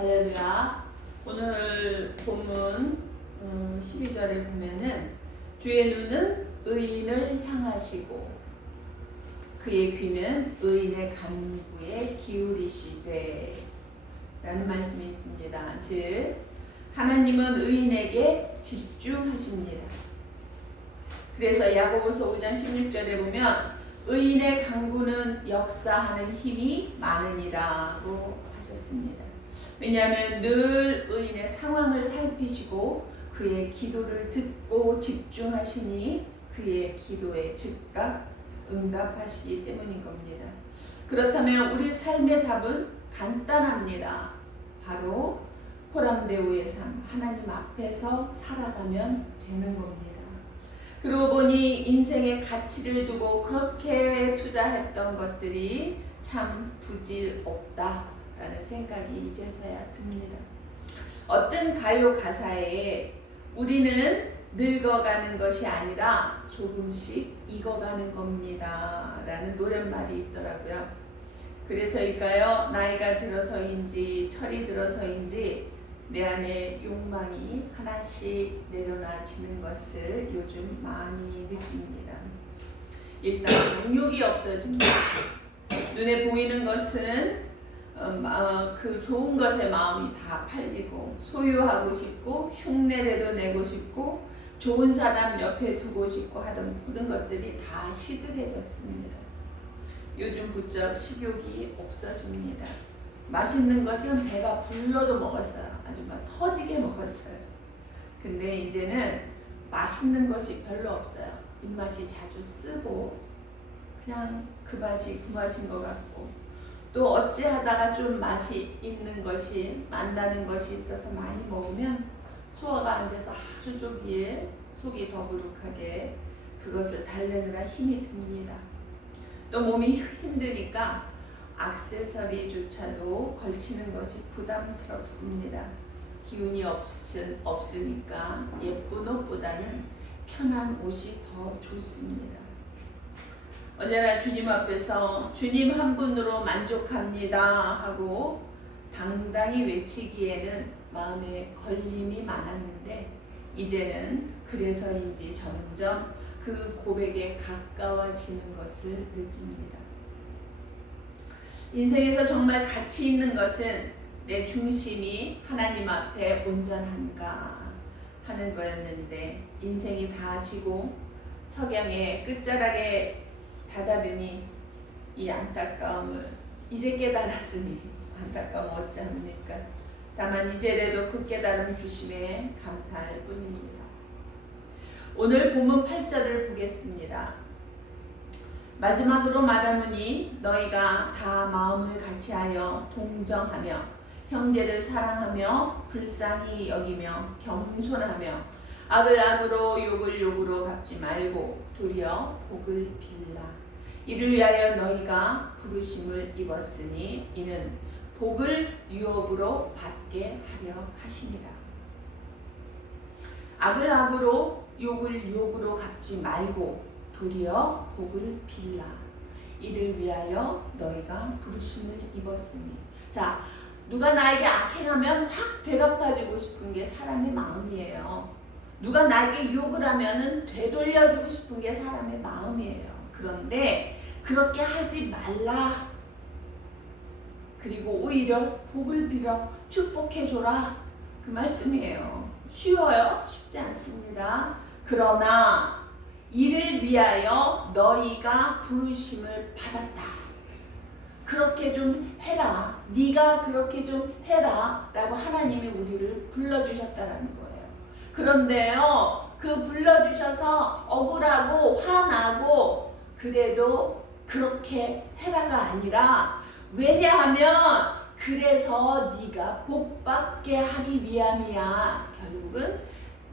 할렐루야. 오늘 본문 12절에 보면은 주의 눈은 의인을 향하시고 그의 귀는 의인의 간구에 기울이시되 라는 말씀이 있습니다. 즉 하나님은 의인에게 집중하십니다. 그래서 야고보서 5장 16절에 보면 의인의 간구는 역사하는 힘이 많으니라고 하셨습니다. 왜냐하면 늘 의인의 상황을 살피시고 그의 기도를 듣고 집중하시니 그의 기도에 즉각 응답하시기 때문인 겁니다. 그렇다면 우리 삶의 답은 간단합니다. 바로 호람데오의 삶, 하나님 앞에서 살아가면 되는 겁니다. 그러고 보니 인생의 가치를 두고 그렇게 투자했던 것들이 참 부질없다라는 생각이 이제서야 듭니다. 어떤 가요 가사에 우리는 늙어가는 것이 아니라 조금씩 익어가는 겁니다 라는 노랫말이 있더라고요. 그래서일까요? 나이가 들어서인지 철이 들어서인지 내 안에 욕망이 하나씩 내려놔지는 것을 요즘 많이 느낍니다. 일단 정욕이 없어집니다. 눈에 보이는 것은 그 좋은 것에 마음이 다 팔리고 소유하고 싶고 흉내라도 내고 싶고 좋은 사람 옆에 두고 싶고 하던 모든 것들이 다 시들해졌습니다. 요즘 부쩍 식욕이 없어집니다. 맛있는 것은 배가 불러도 먹었어요. 아주 막 터지게 먹었어요. 근데 이제는 맛있는 것이 별로 없어요. 입맛이 자주 쓰고 그냥 그 맛이 그 맛인 것 같고 또 어찌하다가 좀 맛이 있는 것이 만나는 것이 있어서 많이 먹으면 소화가 안 돼서 하루 종일 속이 더부룩하게 그것을 달래느라 힘이 듭니다. 또 몸이 힘드니까 액세서리조차도 걸치는 것이 부담스럽습니다. 기운이 없으니까 예쁜 옷보다는 편한 옷이 더 좋습니다. 언제나 주님 앞에서 주님 한 분으로 만족합니다 하고 당당히 외치기에는 마음에 걸림이 많았는데 이제는 그래서인지 점점 그 고백에 가까워지는 것을 느낍니다. 인생에서 정말 가치 있는 것은 내 중심이 하나님 앞에 온전한가 하는 거였는데 인생이 다 지고 석양의 끝자락에 다다르니 이 안타까움을 이제 깨달았으니 안타까움 어찌합니까? 다만 이제라도 그 깨달음 주심에 감사할 뿐입니다. 오늘 본문 8절을 보겠습니다. 마지막으로 말하노니 너희가 다 마음을 같이하여 동정하며 형제를 사랑하며 불쌍히 여기며 겸손하며 악을 악으로 욕을 욕으로 갚지 말고 도리어 복을 빌라. 이를 위하여 너희가 부르심을 입었으니 이는 복을 유업으로 받게 하려 하심이라. 악을 악으로 욕을 욕으로 갚지 말고 도리어 복을 빌라. 이를 위하여 너희가 부르심을 입었으니. 자, 누가 나에게 악행하면 확 되갚아주고 싶은 게 사람의 마음이에요. 누가 나에게 욕을 하면은 되돌려주고 싶은 게 사람의 마음이에요. 그런데 그렇게 하지 말라. 그리고 오히려 복을 빌어 축복해줘라. 그 말씀이에요. 쉬워요? 쉽지 않습니다. 그러나 이를 위하여 너희가 부르심을 받았다. 그렇게 좀 해라. 네가 그렇게 좀 해라. 라고 하나님이 우리를 불러주셨다는 거예요. 그런데요, 그 불러주셔서 억울하고 화나고 그래도 그렇게 해라가 아니라 왜냐하면 그래서 네가 복받게 하기 위함이야. 결국은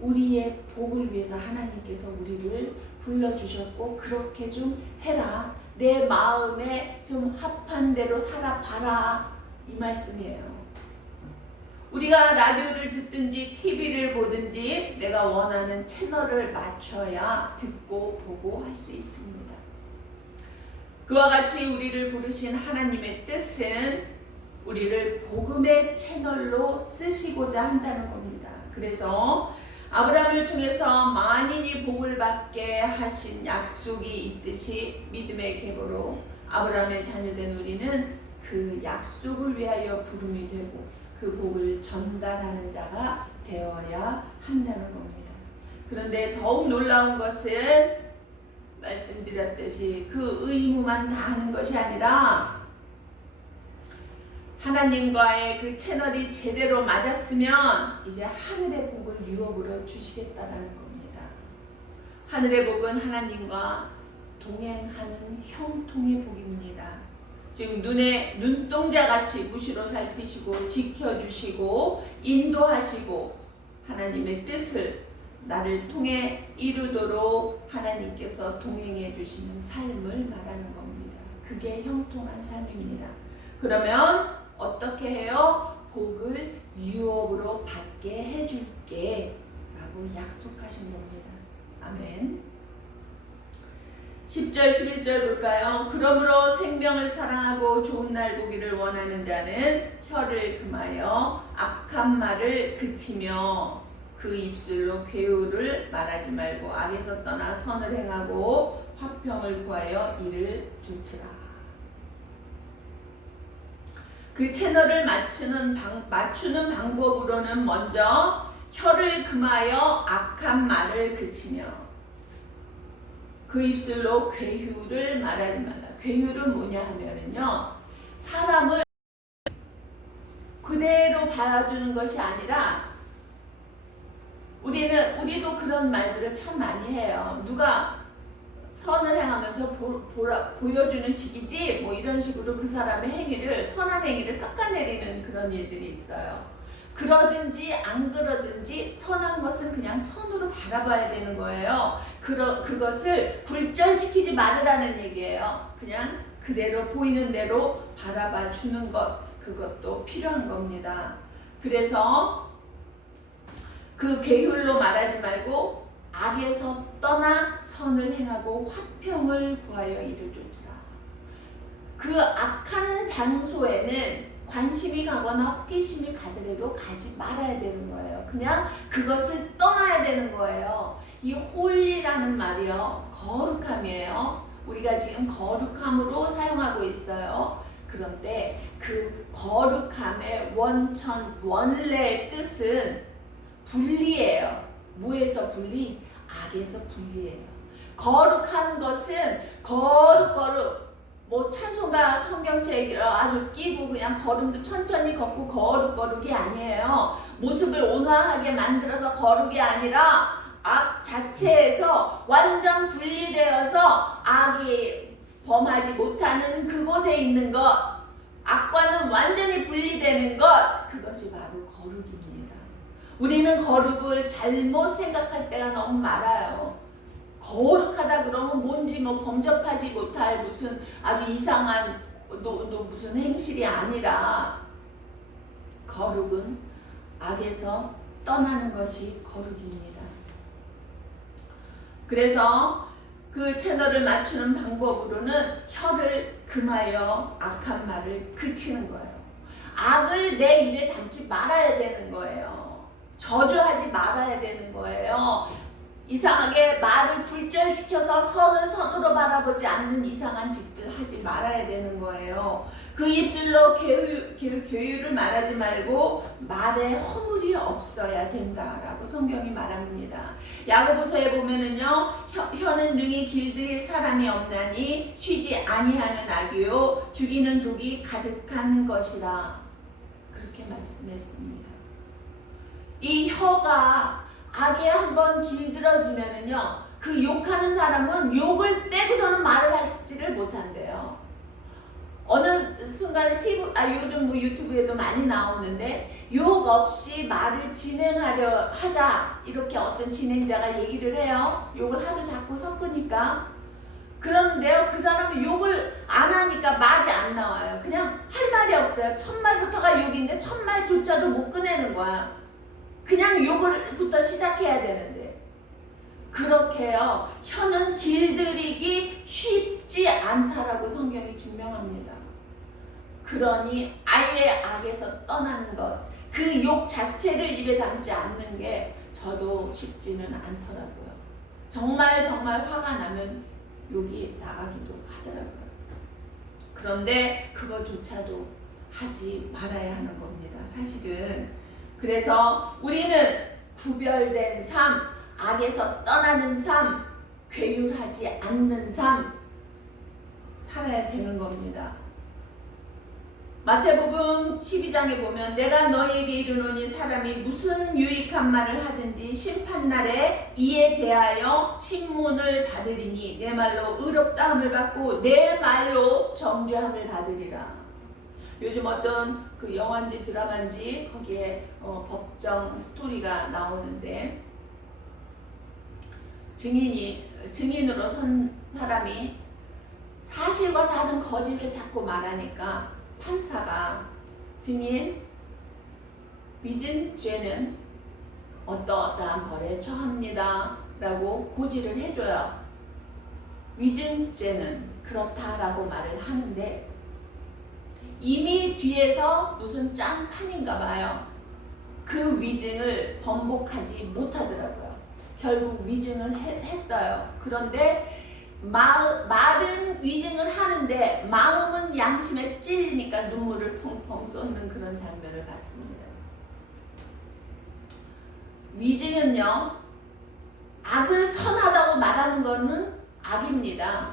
우리의 복을 위해서 하나님께서 우리를 불러주셨고 그렇게 좀 해라. 내 마음에 좀 합한 대로 살아봐라. 이 말씀이에요. 우리가 라디오를 듣든지 TV를 보든지 내가 원하는 채널을 맞춰야 듣고 보고 할 수 있습니다. 그와 같이 우리를 부르신 하나님의 뜻은 우리를 복음의 채널로 쓰시고자 한다는 겁니다. 그래서 아브라함을 통해서 만인이 복을 받게 하신 약속이 있듯이 믿음의 계보로 아브라함의 자녀된 우리는 그 약속을 위하여 부름이 되고 그 복을 전달하는 자가 되어야 한다는 겁니다. 그런데 더욱 놀라운 것은 말씀드렸듯이 그 의무만 다하는 것이 아니라 하나님과의 그 채널이 제대로 맞았으면 이제 하늘의 복을 유업으로 주시겠다는 겁니다. 하늘의 복은 하나님과 동행하는 형통의 복입니다. 지금 눈동자같이 무시로 살피시고 지켜주시고 인도하시고 하나님의 뜻을 나를 통해 이루도록 하나님께서 동행해 주시는 삶을 말하는 겁니다. 그게 형통한 삶입니다. 그러면 어떻게 해요? 복을 유업으로 받게 해줄게 라고 약속하신 겁니다. 아멘. 10절 11절 볼까요? 그러므로 생명을 사랑하고 좋은 날 보기를 원하는 자는 혀를 금하여 악한 말을 그치며 그 입술로 괴우를 말하지 말고 악에서 떠나 선을 행하고 화평을 구하여 이를 좇으라. 그 채널을 맞추는 방법으로는 먼저 혀를 금하여 악한 말을 그치며 그 입술로 괴휴를 말하지 말라. 괴휴는 뭐냐 하면은요, 사람을 그대로 받아주는 것이 아니라 우리도 그런 말들을 참 많이 해요. 누가 선을 행하면서 보여주는 식이지 뭐 이런 식으로 그 사람의 행위를, 선한 행위를 깎아내리는 그런 일들이 있어요. 그러든지 안 그러든지 선한 것은 그냥 선으로 바라봐야 되는 거예요. 그것을 굴절시키지 말으라는 얘기예요. 그냥 그대로 보이는 대로 바라봐 주는 것, 그것도 필요한 겁니다. 그래서 그 괴휼로 말하지 말고 악에서 떠나 선을 행하고 화평을 구하여 이를 쫓으라. 그 악한 장소에는 관심이 가거나 호기심이 가더라도 가지 말아야 되는 거예요. 그냥 그것을 떠나야 되는 거예요. 이 홀리라는 말이요, 거룩함이에요. 우리가 지금 거룩함으로 사용하고 있어요. 그런데 그 거룩함의 원래의 뜻은 분리예요. 뭐에서 분리? 악에서 분리예요. 거룩한 것은 거룩 뭐 찬송가 성경책을 아주 끼고 그냥 걸음도 천천히 걷고 거룩이 아니에요. 모습을 온화하게 만들어서 거룩이 아니라 악 자체에서 완전 분리되어서 악이 범하지 못하는 그곳에 있는 것, 악과는 완전히 분리되는 것, 그것이 바로 거룩입니다. 우리는 거룩을 잘못 생각할 때가 너무 많아요. 거룩하다 그러면 뭔지 뭐 범접하지 못할 무슨 아주 이상한 무슨 행실이 아니라, 거룩은 악에서 떠나는 것이 거룩입니다. 그래서 그 채널을 맞추는 방법으로는 혀를 금하여 악한 말을 그치는 거예요. 악을 내 입에 담지 말아야 되는 거예요. 저주하지 말아야 되는 거예요. 이상하게 말을 굴절시켜서 선을 선으로 바라보지 않는 이상한 짓들 하지 말아야 되는 거예요. 그 입술로 괴유를 말하지 말고 말에 허물이 없어야 된다라고 성경이 말합니다. 야고보서에 보면은요, 혀는 능히 길들일 사람이 없나니 쉬지 아니하는 악이요 죽이는 독이 가득한 것이라, 그렇게 말씀했습니다. 이 혀가 악에 한번 길들어지면은요, 그 욕하는 사람은 욕을 빼고서는 말을 하지를 못한대요. 어느 순간에 요즘 뭐 유튜브에도 많이 나오는데, 욕 없이 말을 진행하려 하자, 이렇게 어떤 진행자가 얘기를 해요. 욕을 하도 자꾸 섞으니까. 그러는데요, 그 사람은 욕을 안 하니까 말이 안 나와요. 그냥 할 말이 없어요. 첫 말부터가 욕인데 첫 말조차도 못 꺼내는 거야. 그냥 욕을부터 시작해야 되는데, 그렇게요, 혀는 길들이기 쉽지 않다라고 성경이 증명합니다. 그러니 아예 악에서 떠나는 것, 그 욕 자체를 입에 담지 않는 게 저도 쉽지는 않더라고요. 정말 화가 나면 욕이 나가기도 하더라고요. 그런데 그거조차도 하지 말아야 하는 겁니다. 사실은. 그래서 우리는 구별된 삶, 악에서 떠나는 삶, 괴율하지 않는 삶 살아야 되는 겁니다. 마태복음 12장에 보면 내가 너희에게 이르노니 사람이 무슨 유익한 말을 하든지 심판날에 이에 대하여 신문을 받으리니 내 말로 의롭다함을 받고 내 말로 정죄함을 받으리라. 요즘 어떤 그 영화인지 드라마인지 거기에 법정 스토리가 나오는데 증인으로 선 사람이 사실과 다른 거짓을 자꾸 말하니까 판사가 증인 믿은 죄는 어떠어떠한 벌에 처합니다 라고 고지를 해줘요. 믿은 죄는 그렇다라고 말을 하는데 이미 뒤에서 무슨 짠판인가 봐요. 그 위증을 번복하지 못하더라고요. 결국 위증을 했어요. 그런데 말은 위증을 하는데 마음은 양심에 찔리니까 눈물을 펑펑 쏟는 그런 장면을 봤습니다. 위증은요, 악을 선하다고 말하는 거는 악입니다.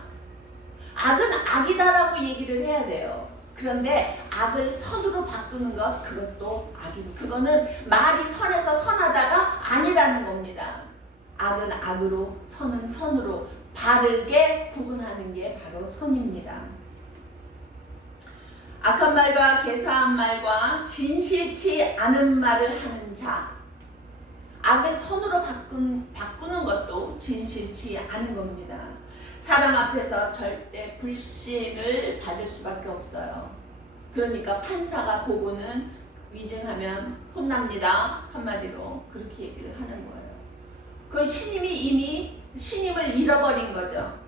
악은 악이다라고 얘기를 해야 돼요. 그런데 악을 선으로 바꾸는 것, 그것도 악입니다. 그거는 말이 선해서 선하다가 아니라는 겁니다. 악은 악으로, 선은 선으로 바르게 구분하는 게 바로 선입니다. 악한 말과 개사한 말과 진실치 않은 말을 하는 자, 악을 선으로 바꾸는 것도 진실치 않은 겁니다. 사람 앞에서 절대 불신을 받을 수밖에 없어요. 그러니까 판사가 보고는 위증하면 혼납니다. 한마디로 그렇게 얘기를 하는 거예요. 그 신임이 이미 신임을 잃어버린 거죠.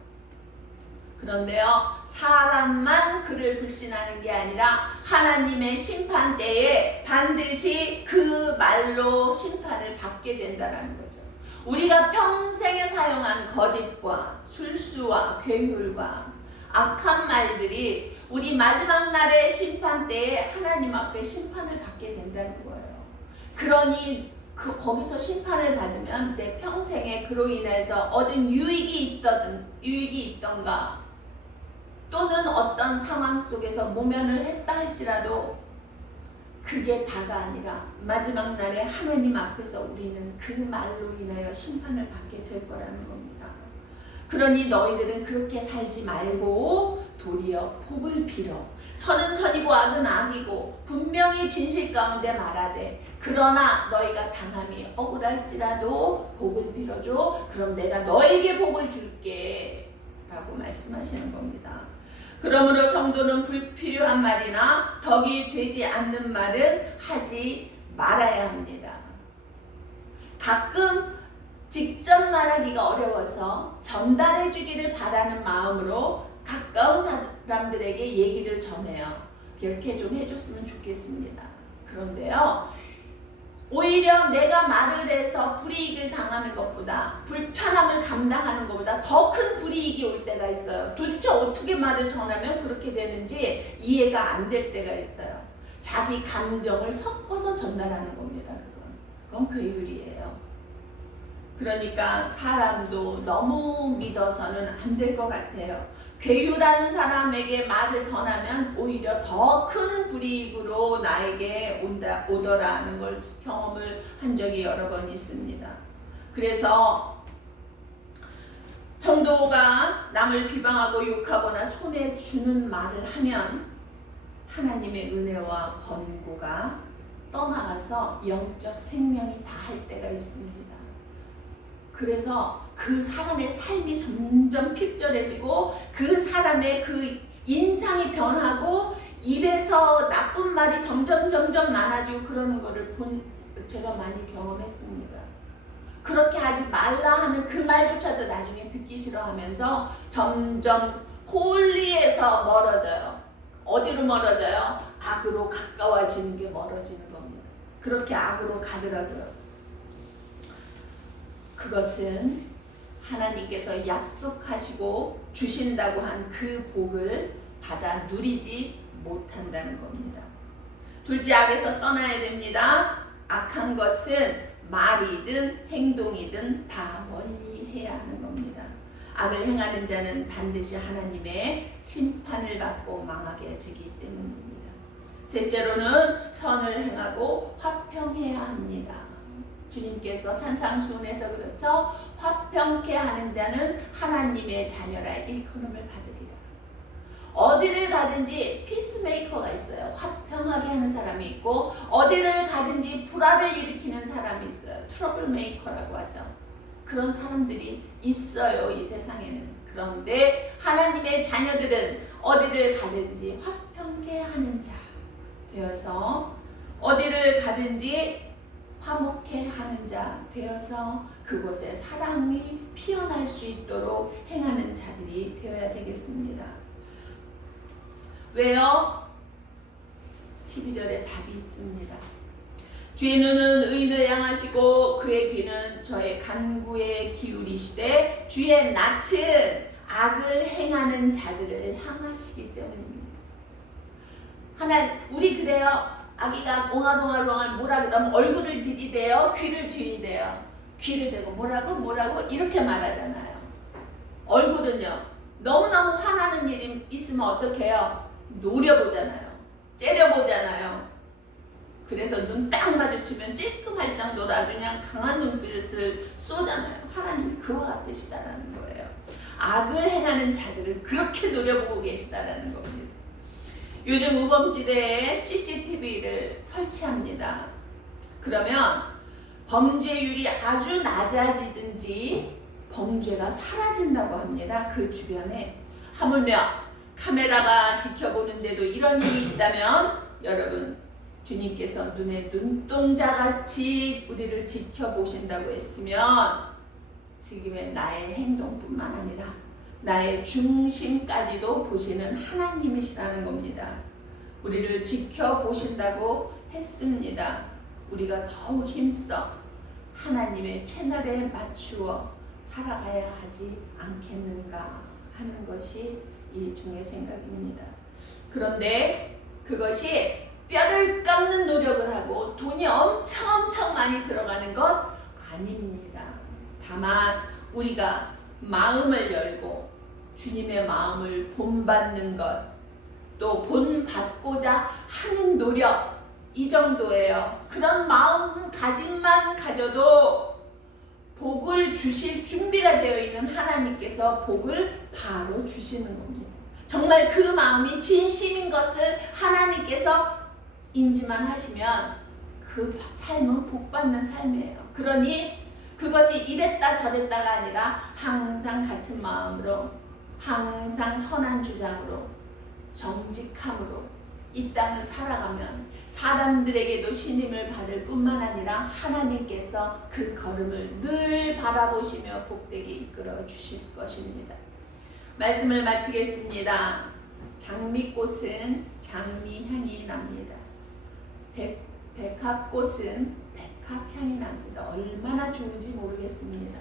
그런데요, 사람만 그를 불신하는 게 아니라 하나님의 심판 때에 반드시 그 말로 심판을 받게 된다는 거죠. 우리가 평생에 사용한 거짓과 술수와 괴율과 악한 말들이 우리 마지막 날의 심판 때에 하나님 앞에 심판을 받게 된다는 거예요. 그러니 거기서 심판을 받으면 내 평생에 그로 인해서 얻은 유익이 있던가 또는 어떤 상황 속에서 모면을 했다 할지라도 그게 다가 아니라 마지막 날에 하나님 앞에서 우리는 그 말로 인하여 심판을 받게 될 거라는 겁니다. 그러니 너희들은 그렇게 살지 말고 도리어 복을 빌어. 선은 선이고 악은 악이고 분명히 진실 가운데 말하되 그러나 너희가 당함이 억울할지라도 복을 빌어줘. 그럼 내가 너에게 복을 줄게 라고 말씀하시는 겁니다. 그러므로 성도는 불필요한 말이나 덕이 되지 않는 말은 하지 말아야 합니다. 가끔 직접 말하기가 어려워서 전달해 주기를 바라는 마음으로 가까운 사람들에게 얘기를 전해요. 이렇게 좀 해줬으면 좋겠습니다. 그런데요, 오히려 내가 말을 해서 불이익을 당하는 것보다 불편함을 감당하는 것보다 더 큰 불이익이 올 때가 있어요. 도대체 어떻게 말을 전하면 그렇게 되는지 이해가 안 될 때가 있어요. 자기 감정을 섞어서 전달하는 겁니다. 그건 괴율이에요. 그러니까 사람도 너무 믿어서는 안 될 것 같아요. 괴유라는 사람에게 말을 전하면 오히려 더 큰 불이익으로 나에게 오더라는 걸 경험을 한 적이 여러 번 있습니다. 그래서 성도가 남을 비방하고 욕하거나 손해주는 말을 하면 하나님의 은혜와 권고가 떠나가서 영적 생명이 다할 때가 있습니다. 그래서 그 사람의 삶이 점점 핍절해지고 그 사람의 그 인상이 변하고 입에서 나쁜 말이 점점 많아지고 그러는 거를 제가 많이 경험했습니다. 그렇게 하지 말라 하는 그 말조차도 나중에 듣기 싫어하면서 점점 홀리에서 멀어져요. 어디로 멀어져요? 악으로 가까워지는 게 멀어지는 겁니다. 그렇게 악으로 가더라고요. 그것은 하나님께서 약속하시고 주신다고 한 그 복을 받아 누리지 못한다는 겁니다. 둘째, 악에서 떠나야 됩니다. 악한 것은 말이든 행동이든 다 멀리 해야 하는 겁니다. 악을 행하는 자는 반드시 하나님의 심판을 받고 망하게 되기 때문입니다. 셋째로는 선을 행하고 화평해야 합니다. 주님께서 산상수훈에서 그렇죠. 화평케 하는 자는 하나님의 자녀라 일컬음을 받으리라. 어디를 가든지 피스메이커가 있어요. 화평하게 하는 사람이 있고, 어디를 가든지 불화를 일으키는 사람이 있어요. 트러블 메이커라고 하죠. 그런 사람들이 있어요, 이 세상에는. 그런데 하나님의 자녀들은 어디를 가든지 화평케 하는 자 되어서, 어디를 가든지 화목케 하는 자 되어서 그곳에 사랑이 피어날 수 있도록 행하는 자들이 되어야 되겠습니다. 왜요? 12절에 답이 있습니다. 주의 눈은 의인을 향하시고 그의 귀는 저의 간구에 기울이시되 주의 낯은 악을 행하는 자들을 향하시기 때문입니다. 우리 그래요. 아기가 옹알옹알 뭐라 그러면 얼굴을 들이대요, 귀를 들이대요. 귀를 대고 뭐라고 이렇게 말하잖아요. 얼굴은요, 너무너무 화나는 일이 있으면 어떻게 해요? 노려보잖아요. 째려보잖아요. 그래서 눈 딱 마주치면 찔끔할 정도로 아주 그냥 강한 눈빛을 쏘잖아요. 하나님이 그와 같으시다라는 거예요. 악을 행하는 자들을 그렇게 노려보고 계시다라는 겁니다. 요즘 우범지대에 CCTV를 설치합니다. 그러면 범죄율이 아주 낮아지든지 범죄가 사라진다고 합니다. 그 주변에. 하물며 카메라가 지켜보는데도 이런 일이 있다면 여러분, 주님께서 눈에 눈동자같이 우리를 지켜보신다고 했으면 지금의 나의 행동뿐만 아니라 나의 중심까지도 보시는 하나님이시라는 겁니다. 우리를 지켜보신다고 했습니다. 우리가 더욱 힘써 하나님의 채널에 맞추어 살아가야 하지 않겠는가 하는 것이 이 종의 생각입니다. 그런데 그것이 뼈를 깎는 노력을 하고 돈이 엄청 많이 들어가는 것 아닙니다. 다만 우리가 마음을 열고 주님의 마음을 본받는 것, 또 본받고자 하는 노력, 이 정도예요. 그런 마음가짐만 가져도 복을 주실 준비가 되어 있는 하나님께서 복을 바로 주시는 겁니다. 정말 그 마음이 진심인 것을 하나님께서 인지만 하시면 그 삶은 복받는 삶이에요. 그러니 그것이 이랬다 저랬다가 아니라 항상 같은 마음으로, 항상 선한 주장으로, 정직함으로 이 땅을 살아가면 사람들에게도 신임을 받을 뿐만 아니라 하나님께서 그 걸음을 늘 바라보시며 복되게 이끌어 주실 것입니다. 말씀을 마치겠습니다. 장미꽃은 장미향이 납니다. 백합꽃은 백합향이 납니다. 얼마나 좋은지 모르겠습니다.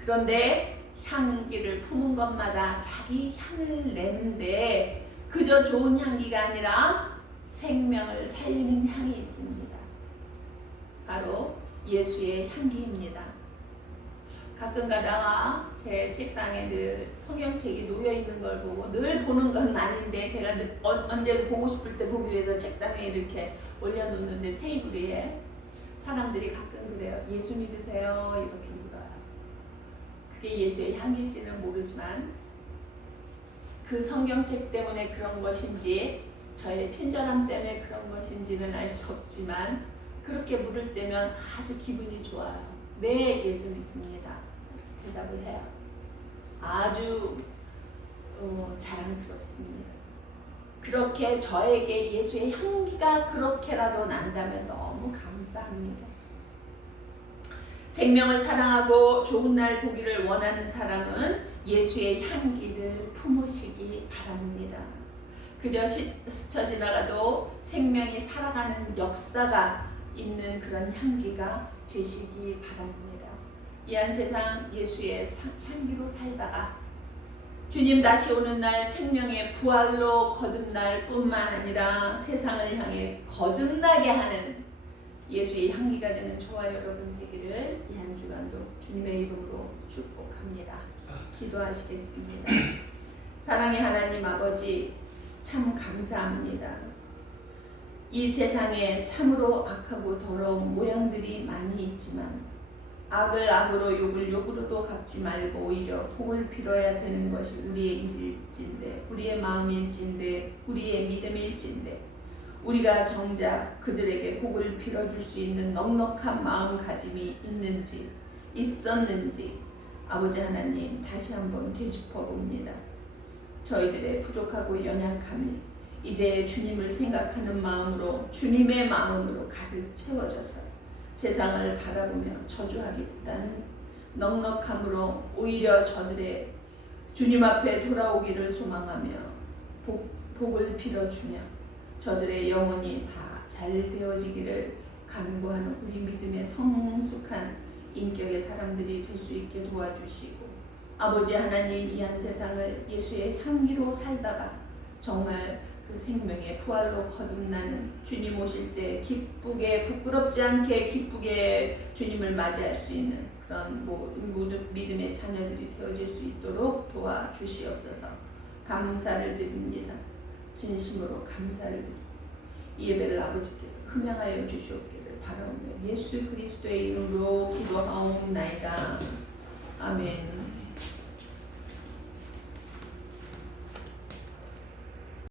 그런데 향기를 품은 것마다 자기 향을 내는데 그저 좋은 향기가 아니라 생명을 살리는 향이 있습니다. 바로 예수의 향기입니다. 가끔 가다가 제 책상에 늘 성경책이 놓여 있는 걸 보고, 늘 보는 건 아닌데 제가 언제 보고 싶을 때 보기 위해서 책상에 이렇게 올려놓는데, 테이블 위에 사람들이 가끔 그래요. 예수 믿으세요? 이렇게 물어요. 그게 예수의 향기일지는 모르지만 그 성경책 때문에 그런 것인지 저의 친절함 때문에 그런 것인지는 알 수 없지만 그렇게 물을 때면 아주 기분이 좋아요. 네, 예수 믿습니다. 대답을 해요. 아주 자랑스럽습니다. 그렇게 저에게 예수의 향기가 그렇게라도 난다면 너무 감사합니다. 생명을 사랑하고 좋은 날 보기를 원하는 사람은 예수의 향기를 품으시기 바랍니다. 그저 스쳐 지나가도 생명이 살아가는 역사가 있는 그런 향기가 되시기 바랍니다. 이 한 세상 예수의 향기로 살다가 주님 다시 오는 날 생명의 부활로 거듭날 뿐만 아니라 세상을 향해 거듭나게 하는 예수의 향기가 되는 저와 여러분 되기를 이 한 주간도 주님의 이름으로 축복합니다. 기도하시겠습니다. 사랑의 하나님 아버지, 참 감사합니다. 이 세상에 참으로 악하고 더러운 모양들이 많이 있지만 악을 악으로 욕을 욕으로도 갚지 말고 오히려 복을 빌어야 되는 것이 우리의 일일진데, 우리의 마음일진데, 우리의 믿음일진데, 우리가 정작 그들에게 복을 빌어줄 수 있는 넉넉한 마음가짐이 있었는지 아버지 하나님 다시 한번 되짚어 봅니다. 저희들의 부족하고 연약함이 이제 주님을 생각하는 마음으로, 주님의 마음으로 가득 채워져서 세상을 바라보며 저주하기보다는 넉넉함으로 오히려 저들의 주님 앞에 돌아오기를 소망하며 복을 빌어주며 저들의 영혼이 다 잘 되어지기를 간구하는 우리 믿음의 성숙한 인격의 사람들이 될 수 있게 도와주시고, 아버지 하나님 이 한 세상을 예수의 향기로 살다가 정말 그 생명의 부활로 거듭나는 주님 오실 때 기쁘게, 부끄럽지 않게 기쁘게 주님을 맞이할 수 있는 그런 모든 믿음의 자녀들이 되어질 수 있도록 도와주시옵소서. 감사를 드립니다. 진심으로 감사를 드립니다. 이 예배를 아버지께서 흠양하여 주시옵기를 바라오며 예수 그리스도의 이름으로 기도하옵나이다. 아멘.